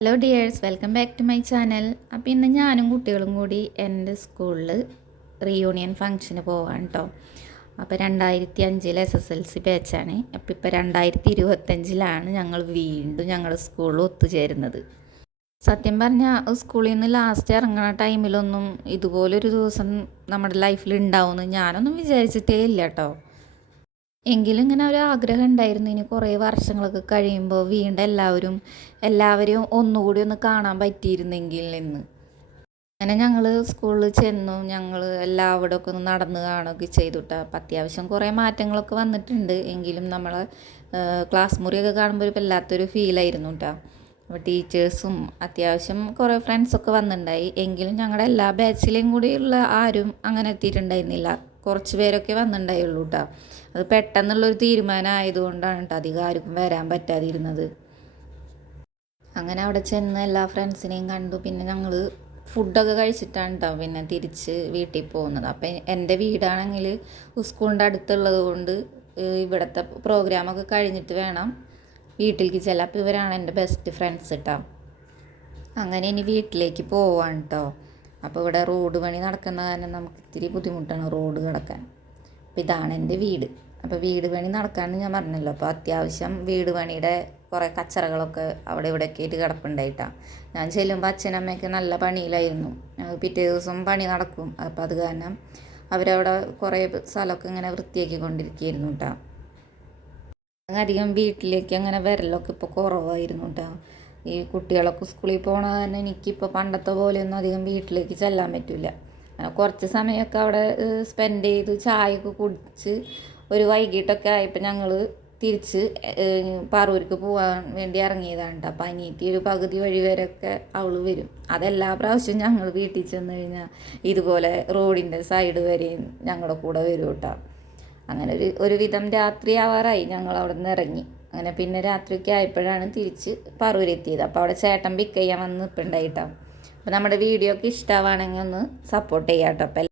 Hello dears, welcome back to my channel. അപ്പോൾ ഇന്ന് ഞാനും കുട്ടികളും കൂടി എൻ്റെ സ്കൂളിൽ റീയൂണിയൻ ഫംഗ്ഷന് പോവാണ് കേട്ടോ. അപ്പോൾ 2005 SSLC ബാച്ചാണ്. അപ്പോൾ ഇപ്പോൾ 2025 ഞങ്ങൾ വീണ്ടും ഞങ്ങളുടെ സ്കൂളിൽ ഒത്തുചേരുന്നത്. സത്യം പറഞ്ഞാൽ സ്കൂളിൽ നിന്ന് ലാസ്റ്റ് ഇറങ്ങുന്ന ടൈമിലൊന്നും ഇതുപോലൊരു ദിവസം നമ്മുടെ ലൈഫിൽ ഉണ്ടാവുമെന്ന് ഞാനൊന്നും വിചാരിച്ചിട്ടേ ഇല്ല കേട്ടോ. എങ്കിലും ഇങ്ങനെ ഒരു ആഗ്രഹം ഉണ്ടായിരുന്നു, ഇനി കുറേ വർഷങ്ങളൊക്കെ കഴിയുമ്പോൾ വീണ്ടും എല്ലാവരെയും ഒന്നുകൂടി ഒന്ന് കാണാൻ പറ്റിയിരുന്നെങ്കിൽ എന്ന്. അങ്ങനെ ഞങ്ങൾ സ്കൂളിൽ ചെന്നു, ഞങ്ങൾ എല്ലാവിടെയൊക്കെ ഒന്ന് നടന്ന് കാണുകയൊക്കെ ചെയ്തു കേട്ടോ. അപ്പം അത്യാവശ്യം കുറേ മാറ്റങ്ങളൊക്കെ വന്നിട്ടുണ്ട്. എങ്കിലും നമ്മളെ ക്ലാസ് മുറിയൊക്കെ കാണുമ്പോൾ ഒരു വല്ലാത്തൊരു ഫീലായിരുന്നു കേട്ടോ. അപ്പോൾ ടീച്ചേഴ്സും അത്യാവശ്യം കുറേ ഫ്രണ്ട്സൊക്കെ വന്നിട്ടുണ്ടായി. എങ്കിലും ഞങ്ങളുടെ എല്ലാ ബാച്ചിലെയും കൂടിയുള്ള ആരും അങ്ങനെ എത്തിയിട്ടുണ്ടായിരുന്നില്ല. കുറച്ച് പേരൊക്കെ വന്നിട്ടുണ്ടായുള്ളൂ കേട്ടോ. അത് പെട്ടെന്നുള്ളൊരു തീരുമാനം ആയതുകൊണ്ടാണ് കേട്ടോ അധികം ആർക്കും വരാൻ പറ്റാതിരുന്നത്. അങ്ങനെ അവിടെ ചെന്ന് എല്ലാ ഫ്രണ്ട്സിനെയും കണ്ടു. പിന്നെ ഞങ്ങൾ ഫുഡൊക്കെ കഴിച്ചിട്ടാണ് കേട്ടോ പിന്നെ തിരിച്ച് വീട്ടിൽ പോകുന്നത്. അപ്പം എൻ്റെ വീടാണെങ്കിൽ സ്കൂളിൻ്റെ അടുത്തുള്ളത് കൊണ്ട് ഇവിടുത്തെ പ്രോഗ്രാമൊക്കെ കഴിഞ്ഞിട്ട് വേണം വീട്ടിലേക്ക് ചെല്ലാം. അപ്പോൾ ഇവരാണ് എൻ്റെ ബെസ്റ്റ് ഫ്രണ്ട്സ് കേട്ടോ. അങ്ങനെ ഇനി വീട്ടിലേക്ക് പോവാണ് കേട്ടോ. അപ്പോൾ ഇവിടെ റോഡ് പണി നടക്കുന്ന കാരണം നമുക്ക് ഇത്തിരി ബുദ്ധിമുട്ടാണ് റോഡ് കിടക്കാൻ. അപ്പോൾ ഇതാണ് എൻ്റെ വീട്. അപ്പോൾ വീട് പണി നടക്കാമെന്ന് ഞാൻ പറഞ്ഞല്ലോ. അപ്പോൾ അത്യാവശ്യം വീട് പണിയുടെ കുറേ കച്ചറകളൊക്കെ അവിടെ ഇവിടെയൊക്കെ ആയിട്ട് കിടപ്പുണ്ടായിട്ടാണ്. ഞാൻ ചെല്ലുമ്പോൾ അച്ഛനമ്മയൊക്കെ നല്ല പണിയിലായിരുന്നു. പിറ്റേ ദിവസം പണി നടക്കും. അപ്പോൾ അത് കാരണം അവരവിടെ കുറേ സ്ഥലമൊക്കെ ഇങ്ങനെ വൃത്തിയാക്കിക്കൊണ്ടിരിക്കുകയായിരുന്നു കേട്ടോ. അധികം വീട്ടിലേക്ക് അങ്ങനെ വരലൊക്കെ ഇപ്പോൾ കുറവായിരുന്നു കേട്ടോ. ഈ കുട്ടികളൊക്കെ സ്കൂളിൽ പോകണ കാരണം എനിക്കിപ്പോൾ പണ്ടത്തെ പോലെയൊന്നും അധികം വീട്ടിലേക്ക് ചെല്ലാൻ പറ്റില്ല. കുറച്ച് സമയമൊക്കെ അവിടെ സ്പെൻഡ് ചെയ്ത് ചായയൊക്കെ കുടിച്ച് ഒരു വൈകിട്ടൊക്കെ ആയപ്പോൾ ഞങ്ങൾ തിരിച്ച് പറവൂർക്ക് പോകാൻ വേണ്ടി ഇറങ്ങിയതാണ് കേട്ടോ. അപ്പം അനിയത്തി ഒരു പകുതി വഴി വരെയൊക്കെ അവൾ വരും. അതെല്ലാ പ്രാവശ്യവും ഞങ്ങൾ വീട്ടിൽ ചെന്ന് കഴിഞ്ഞാൽ ഇതുപോലെ റോഡിൻ്റെ സൈഡ് വരെയും ഞങ്ങളുടെ കൂടെ വരും കേട്ടോ. അങ്ങനെ ഒരു വിധം രാത്രി ആവാറായി ഞങ്ങൾ അവിടെ നിന്ന് ഇറങ്ങി. അങ്ങനെ പിന്നെ രാത്രിയൊക്കെ ആയപ്പോഴാണ് തിരിച്ച് പറവൂരെത്തിയത്. അപ്പോൾ അവിടെ ചേട്ടൻ പിക്ക് ചെയ്യാൻ വന്ന് നിൽപ്പുണ്ടായിട്ടോ. അപ്പോൾ നമ്മുടെ വീഡിയോ ഒക്കെ ഇഷ്ടമാണെങ്കിൽ ഒന്ന് സപ്പോർട്ട് ചെയ്യാം കേട്ടോ. അപ്പം